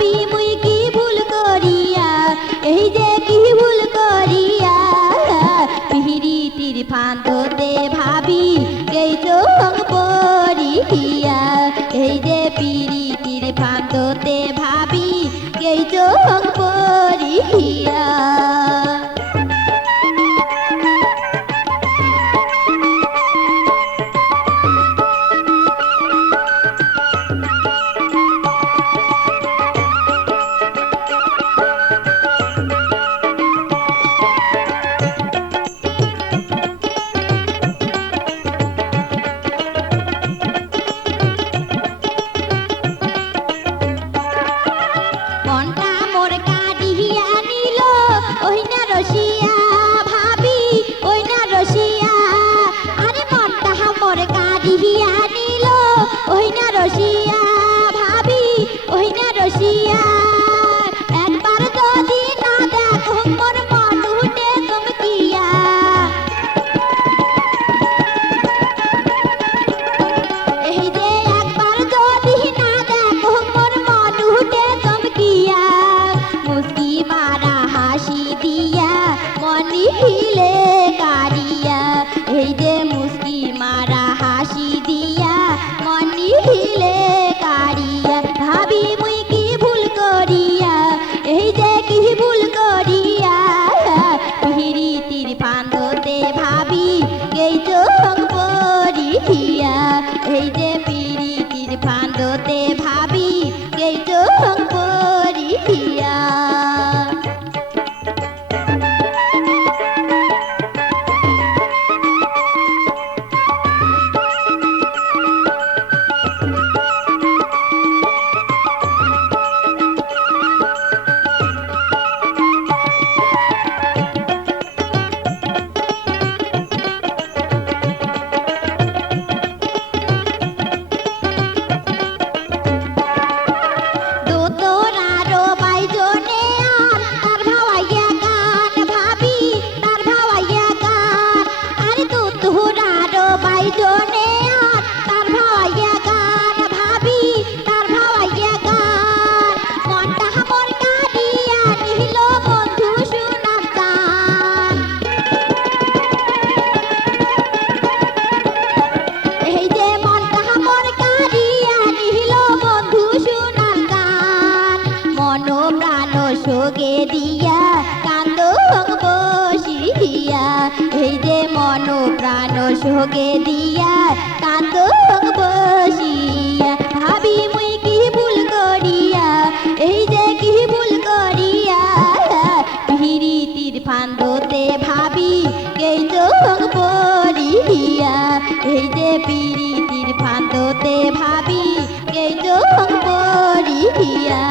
ভাবি মুই কি ভুল করিয়া, এই যে কি ভুল করিয়া পিহিরিতির ফান্দতে ভাবি গেইছো পরিয়া, এই যে পিরিতির ফান্দতে ভাবি গেইছো পরিয়া। একবার যদি না দেখো মোর মন উঠে চমকিয়া, এই যে একবার যদি না দেখো মোর মন উঠে চমকিয়া, মুস্কি মারা হাসি দিয়া মনি হিলে কারিয়া, এই যে মুস্কি মারা হাসি দিয়া মনি হিলে কারিয়া। ভাবি মুই কি ভুল করিয়া, এই যে কি ভুল করিয়া পিহিরিতির ফান্দতে ভাবি গেইছো পরিয়া, এই যে পিরিতির ফান্দতে ভাবি গেইছো পরিয়া। সোগে দিয়া কান্দ বসিয়া, এই যে মন প্রাণ সোগে দিয়া কান্দ বসিয়া। ভাবি মুই কি ভুল করিয়া, এই যে কি ভুল করিয়া পিহিরিতির ফান্দতে ভাবি গেইছো পরিয়া, এই যে পিরিতির ফান্দতে ভাবি গেইছো পরিয়া।